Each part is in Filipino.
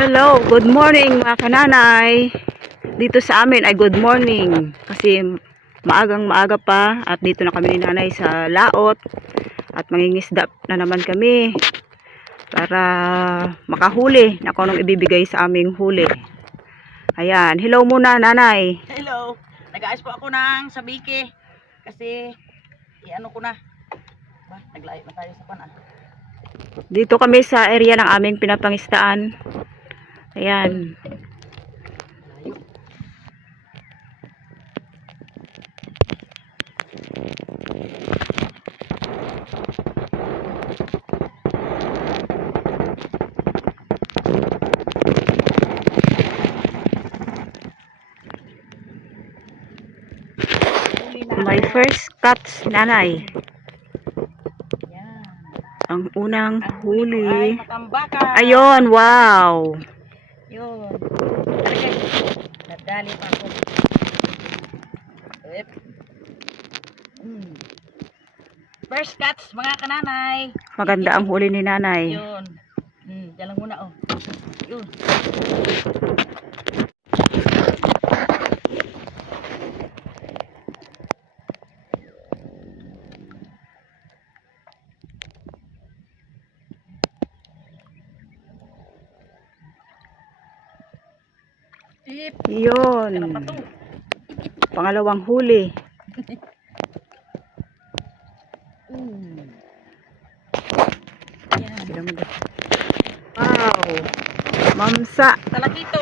Hello, good morning mga kananay. Dito sa amin ay good morning kasi maagang maaga pa at dito na kami ni nanay sa laot at mangingisda na naman kami para makahuli na kung anong ibibigay sa aming huli. Ayan, hello muna nanay. Hello. Nag-aayos po ako ng sabiki kasi i-ano ko na. Ba, naglayo na tayo sa panan. Dito kami sa area ng aming pinapangistaan. Ayan. My first catch, nanay. Yan. Ang unang Ang huli ko ay huli. matambaka. Ayun, wow. Yun. Okay. Nadali pa ako. Yep. First catch mga kananay. Maganda ang huli ni nanay. Yun. Diyan lang muna oh. Yun. Tip. Yun. Ano pa to? Pangalawang huli. Yan. Wow. Mamsa. Talakito.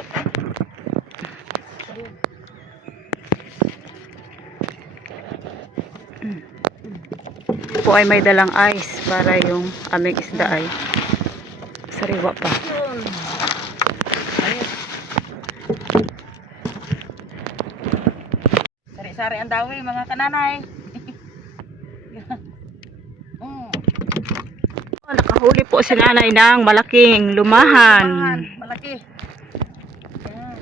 Po ay may dalang ice para yung aming isda ay sariwa pa. Yun. Ayun. Sari-sari ang dawi mga kananay. Nakahuli po si nanay ng malaking lumahan. Malaki. Ayan.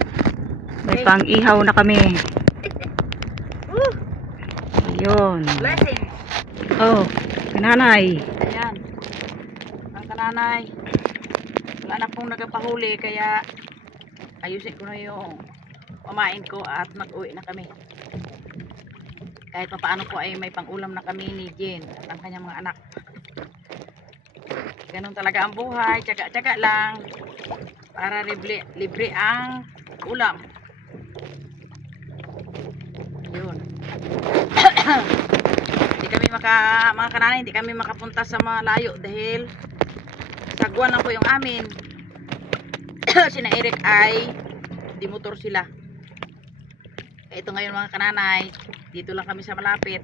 May pang-ihaw na kami. Ayun. Blessing. Oh, nanay. Ayan. Ang kananay. Wala na pong nagpahuli kaya ayusin ko na yung pamain ko at mag-uwi na kami. Kahit pa paano po ay may pang-ulam na kami ni Jen at ang kanyang mga anak. Ganun talaga ang buhay, tsaga-tsaga lang para libre ang ulam. Yun. Hindi kami mga kananay, hindi kami makapunta sa malayo dahil sagwan lang po yung amin. Sina Eric ay di motor sila. Ito ngayon mga kananay, dito lang kami sa malapit.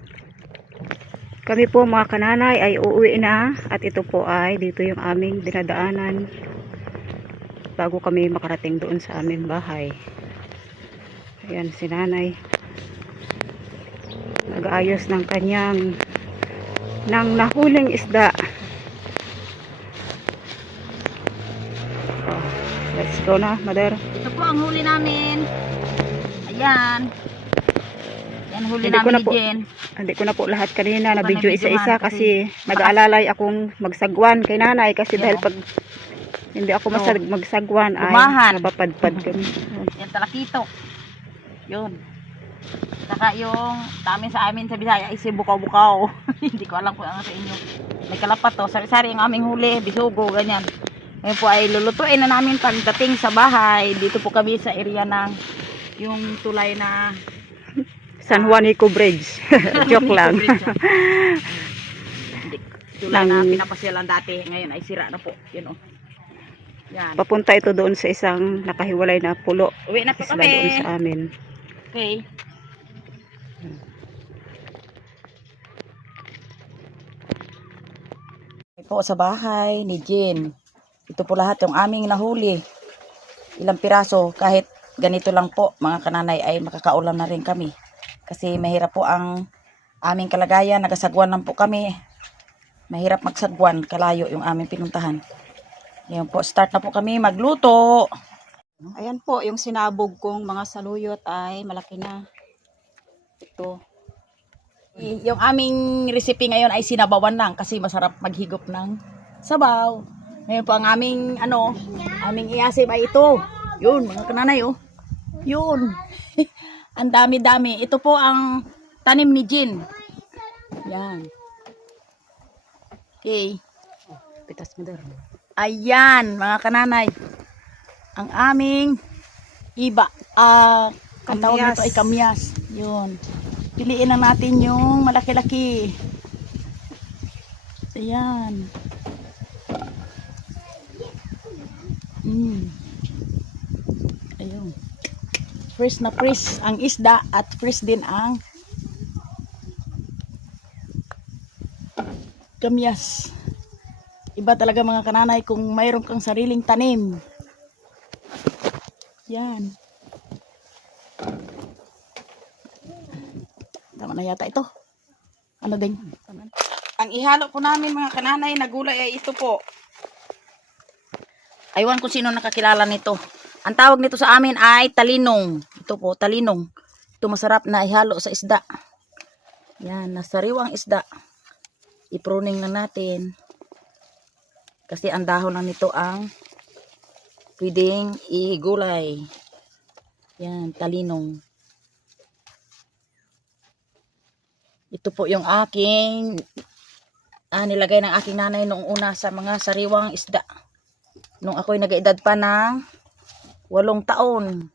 Kami po mga kananay ay uuwi na at ito po ay dito yung aming dinadaanan bago kami makarating doon sa aming bahay. Ayan si nanay. Nag-aayos ng kanyang nahuling isda. Oh, let's go na, mother. Ito po ang huli namin. Ayan. Yan huli Hindi ko namin na ni po- Jen. Hindi ko na po lahat kanina na Hindi ko video na isa-isa videohan kasi kasi nag-aalalay akong magsagwan kay nanay kasi Yeah. dahil pag hindi ako magsagwan ay Lumahan. mapapadpad kami. Yan talakito. Yun. Saka yung namin sa amin sa Bisaya ay si bukaw-bukaw. Hindi ko alam kung ano sa inyo. May kalapat to. Sari-sari ang aming huli. Bisugo, ganyan. Ngayon po ay lulutuin na namin pagdating sa bahay. Dito po kami sa area ng yung tulay na San Juanico Bridge. Joke lang. Tulay na Nang- pinapasyalan dati. Ngayon ay sira na po. Yun o. Yan. Papunta ito doon sa isang nakahiwalay na pulo. Uwi na po Isla doon kami. sa amin. Okay. Po sa bahay ni Jen. Ito po lahat yung aming nahuli. Ilang piraso kahit ganito lang po mga kananay ay makakaulam na rin kami. Kasi mahirap po ang aming kalagayan. Nagasagwan lang po kami. Mahirap magsagwan. Kalayo yung aming pinuntahan. Ngayon po start na po kami magluto. Ayan po, yung sinabog kong mga saluyot ay malaki na. Ito. Yung aming recipe ngayon ay sinabawan lang kasi masarap maghigop ng sabaw. Ngayon po ang aming aming iasim ay ito. Yun, mga kananay oh. Yun. Ang dami-dami. Ito po ang tanim ni Jean. Yan. Okay. Pitas mo daw. Ayan, mga kananay. Ang aming iba. Ang tawag Kamyas. nito ay kamyas. Yun. Piliin na natin yung malaki-laki. Ayan. Ayun. Fresh na fresh ang isda at fresh din ang kamyas. Iba talaga mga kananay kung mayroon kang sariling tanim. Yan. Tama na yata ito. Ano din? Ang ihalo po namin mga kananay na gulay ay ito po. Aywan kung sino nakakilala nito. Ang tawag nito sa amin ay talinong. Ito po, talinong. Ito masarap na ihalo sa isda. Yan, nasariwang isda. I-pruning na natin. Kasi ang dahon na nito ang pwedeng igulay. Yan, talinong. Ito po yung aking nilagay ng aking nanay noong una sa mga sariwang isda. Nung ako'y nag-edad pa ng 8 taon.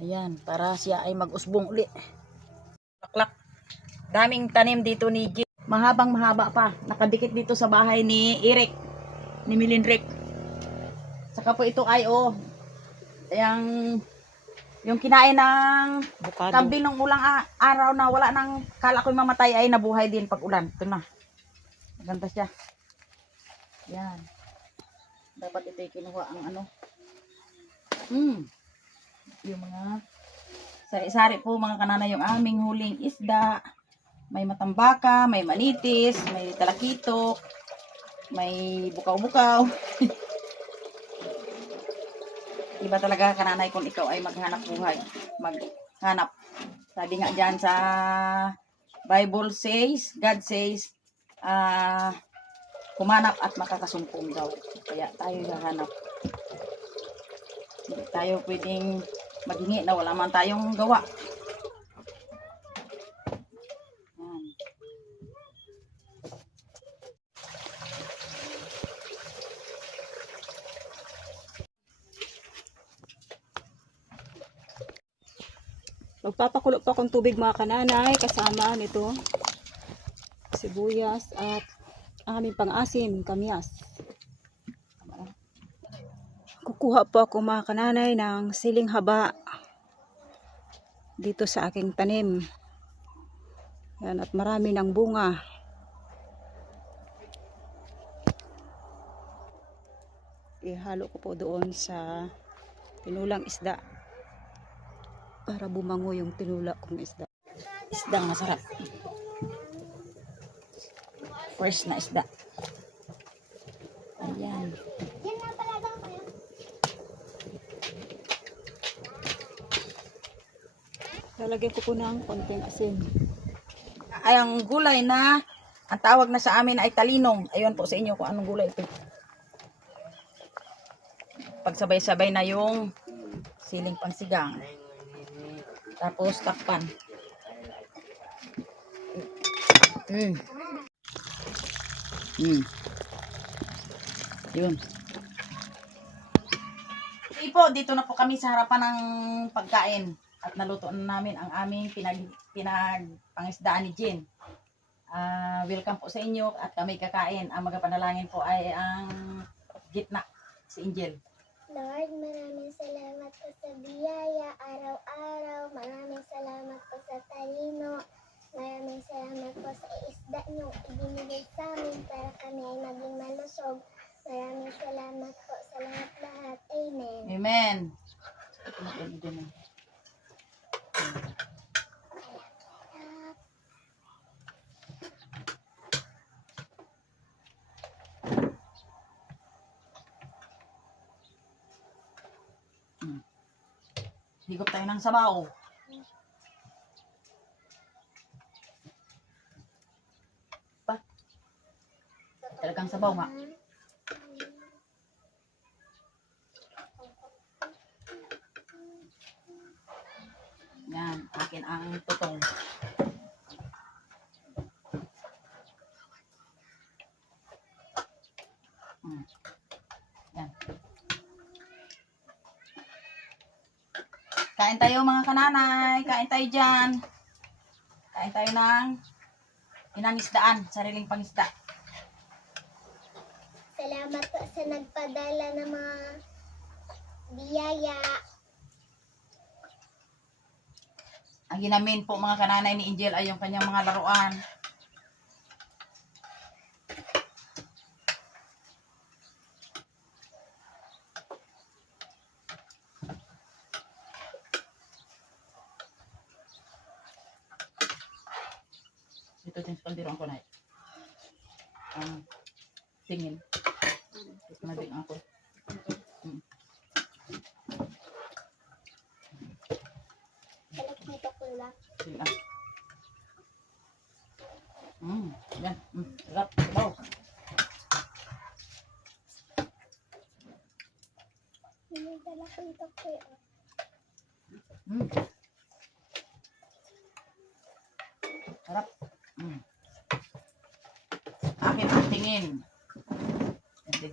Ayan, para siya ay mag-usbong uli. Laklak. Daming tanim dito ni Jim. Mahabang mahaba pa. Nakadikit dito sa bahay ni Eric. Ni Milindrick. Saka po ito ay yung kinain ng Bukado. kambing nung ulang araw na wala nang kala ko'y mamatay ay nabuhay din pag ulan. Ito na. Maganda siya. Yan. Dapat ito kinuha ang yung mga sari-sari po mga kanana yung aming huling isda. May matambaka, may manitis, may talakitok, may bukaw-bukaw. Iba talaga kananay kung ikaw ay maghanap buhay. Maghanap. Sabi nga dyan sa Bible says, God says, kumanap at makakasumpong daw. Kaya tayo hahanap. Hindi tayo pwedeng maghingi na wala man tayong gawa. Magpapakulo pa akong tubig mga kananay kasama nito sibuyas at aming pang-asim, kamyas. Kukuha po ako mga kananay ng siling haba dito sa aking tanim. Yan, at marami ng bunga. Ihalo ko po doon sa tinulang isda para bumango yung tinula kong isda. Isdang masarap. Fresh na isda. Ayan. Lalagyan ko po ng konting asin. Ay, ang gulay na ang tawag na sa amin ay talinong. Ayun po sa inyo kung anong gulay ito. Pagsabay-sabay na yung siling pansigang. Tapos takpan. Yun. Okay po, dito na po kami sa harapan ng pagkain. At naluto na namin ang aming pinagpangisdaan ni Jean. Welcome po sa inyo at kami kakain. Ang magapanalangin po ay ang gitna, si Angel. Lord, maraming salamat po sa biyaya araw-araw. Maraming salamat po sa talino. Maraming salamat po sa isda nyo ibinigay sa amin para kami ay maging malusog. Maraming salamat po sa lahat-lahat. Amen. Amen. Higop tayo ng sabaw. Talagang sabaw nga. Yan, akin ang tutong. Yan. Kain tayo mga kananay. Kain tayo dyan. Kain tayo ng inangisdaan. Sariling pangisda. Salamat po sa nagpadala ng mga biyaya. Ang ginamin po mga kananay ni Angel ay yung kanyang mga laruan. Ito din sa kaldirong ko na. Tingin. Ito na din ako. Nakikita ko lang. Sige. Yan. Sarap. Wow. Dala ko ito ko. Sarap. Akin ang tingin. Hindi.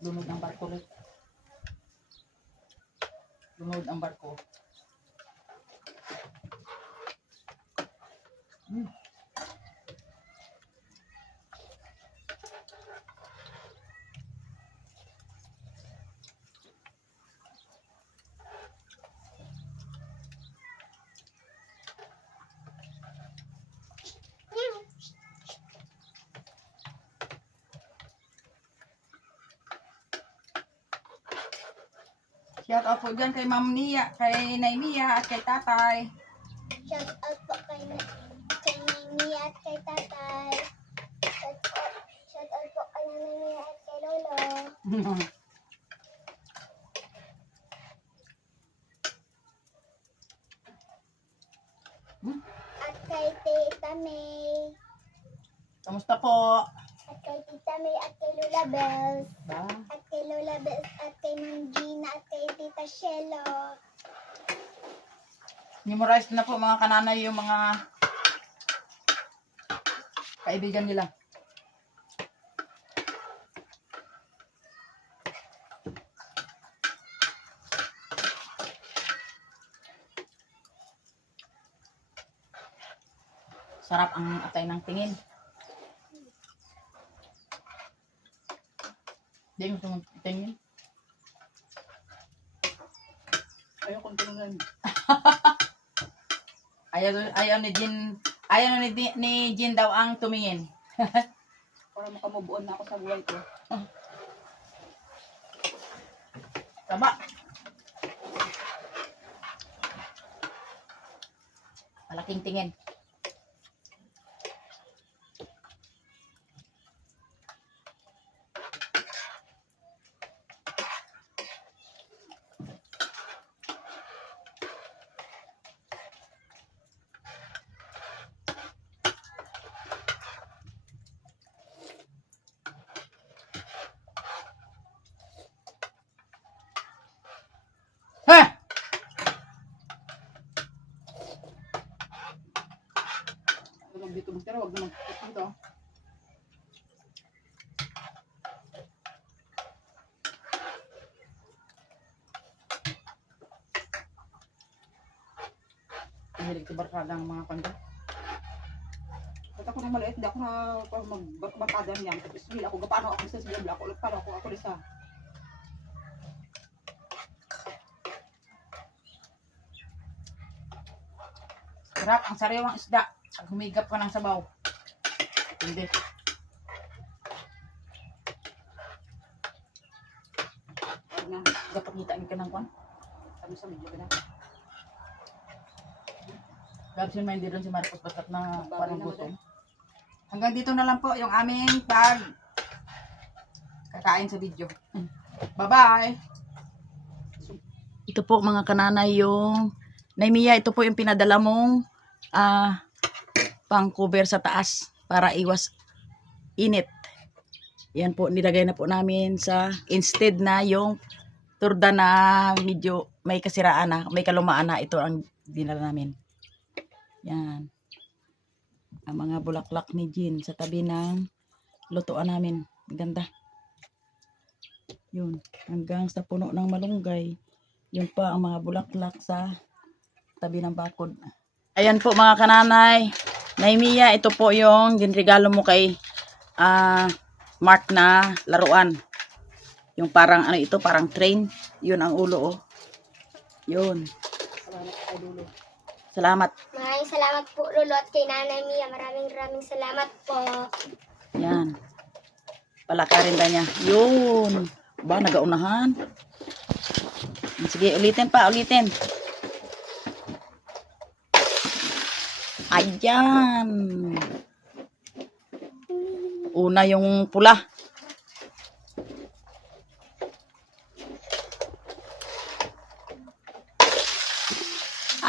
Lunod ang barko ulit. Lunod ang barko. Shout out po dyan kay Ma'am Nia, kay Nay Mia at kay Tatay. Shout out po kay Mami at kay Tatay. Shout out po kay Mami at kay Lolo. At kay Tita May. Kamusta po? At kay Tita May at kay Lola Bells. Ba? At kay Lola Bells at kay Ma'am Gina at kay Tita Shelo. Memorize na po mga kananay yung mga kaibigan nila. Sarap ang atay ng tingin. Hindi mo tingin. Ayokong tingnan. Ayaw ni Jin daw ang tumingin. Para makamubuon na ako sa buhay ko. Tama. Malaking tingin. Ha! Huwag dito magtira, huwag na magtira. Mahilig sa barkada ang mga kanda. At ako nang maliit, di ako na magbarkada niyan. Tapos hindi ako, paano ako sa sila, ako ulit, paano ako isa. Sarap ang sariwang isda. Pag humigap ka ng sabaw. Hindi. Huwag na, Dapat kita ka ng kwan. sabi sa medyo na. Caption mind doon si Marcos batat na parang gutom. Hanggang dito na lang po yung aming kakain sa video. Bye-bye! Ito po mga kananay yung Naimia, ito po yung pinadala mong pang cover sa taas para iwas init. Yan po, nilagay na po namin sa instead na yung turda na medyo may kasiraan na, may kalumaan na, ito ang dinala namin. Yan. Ang mga bulaklak ni Jean sa tabi ng lutuan namin. Ganda. Yun. Hanggang sa puno ng malunggay. Yun pa ang mga bulaklak sa tabi ng bakod. Ayan po mga kananay. Naimia, ito po yung ginregalo mo kay Mark na laruan. Yung parang ano ito, parang train. Yun ang ulo oh. Yun. Salamat. Maraming salamat po, Lolo, at kay Nanay Mia. Maraming salamat po. Yan. Palakarin na niya. Yun. Ba, nagaunahan. Sige, ulitin pa, ulitin. Ayan. Una yung pula.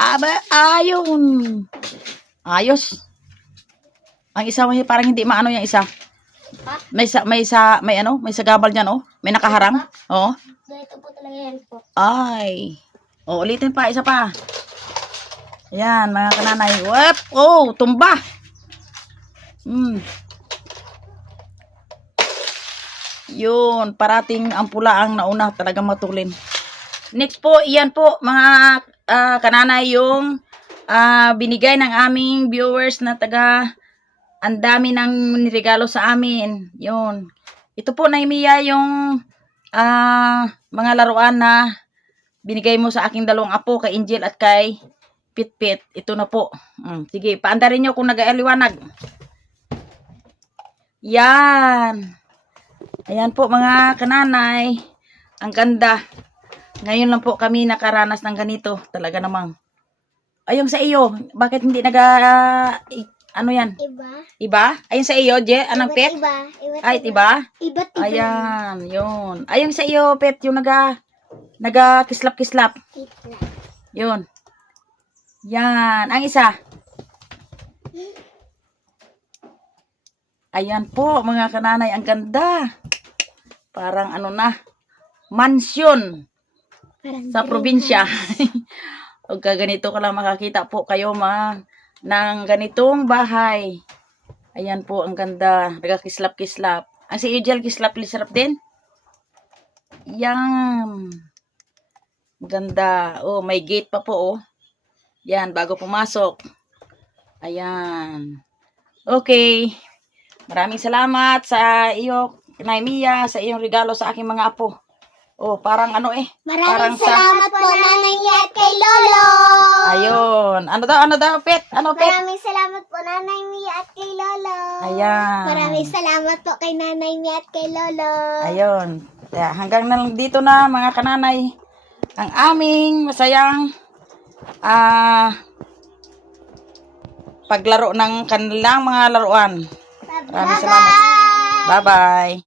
Aba, ayun. Ayos. Ang isa parang hindi maano yung isa. May sagabal diyan oh. May nakaharang. Oh. Ito po talaga yan po. Ay. Oh, ulitin pa, isa pa. Ayan, mga kananay. Wep! Oh, tumba. Yun, parating ang pula ang nauna, talagang matulin. Next po, iyan po, mga kananay, yung binigay ng aming viewers na ang dami ng niregalo sa amin. Yun. Ito po, Naimia, yung mga laruan na binigay mo sa aking dalawang apo, kay Angel at kay Pitpit. Ito na po. Sige, paandarin nyo kung nag-aaliwanag. Yan. Ayan po mga kananay. Ang ganda. Ngayon lang po kami nakaranas ng ganito. Talaga namang. Ayun sa iyo. Bakit hindi ano yan? Iba? Iba? Ayun sa iyo, Je? Anong Pet? Iba. Ay, iba? Iba't iba. Ayan. Yun. Ayun sa iyo, Pet. Yung kislap-kislap. Yun. Yan. Ang isa. Ayan po, mga kananay. Ang ganda. Parang ano na. Mansion. Sa probinsya. Huwag ka ganito ka lang makakita po kayo ng ganitong bahay. Ayan po, ang ganda. Nagkakislap-kislap. Ang si Ujel, kislap-kislap din. Yan. Ganda. Oh, may gate pa po, oh. Yan, bago pumasok. Ayan. Okay. Maraming salamat sa iyo, Naimia, sa iyong regalo sa aking mga apo. Oh, parang ano eh. Maraming salamat po, Nanay Mia at kay Lolo. Ayun. Ano daw, Pet? Ano, Pet? Maraming salamat po, Nanay Mia at kay Lolo. Ayan. Maraming salamat po kay Nanay Mia at kay Lolo. Ayun. Kaya hanggang na lang dito na, mga kananay, ang aming masayang paglaro ng kanilang mga laruan. Maraming salamat. Bye-bye.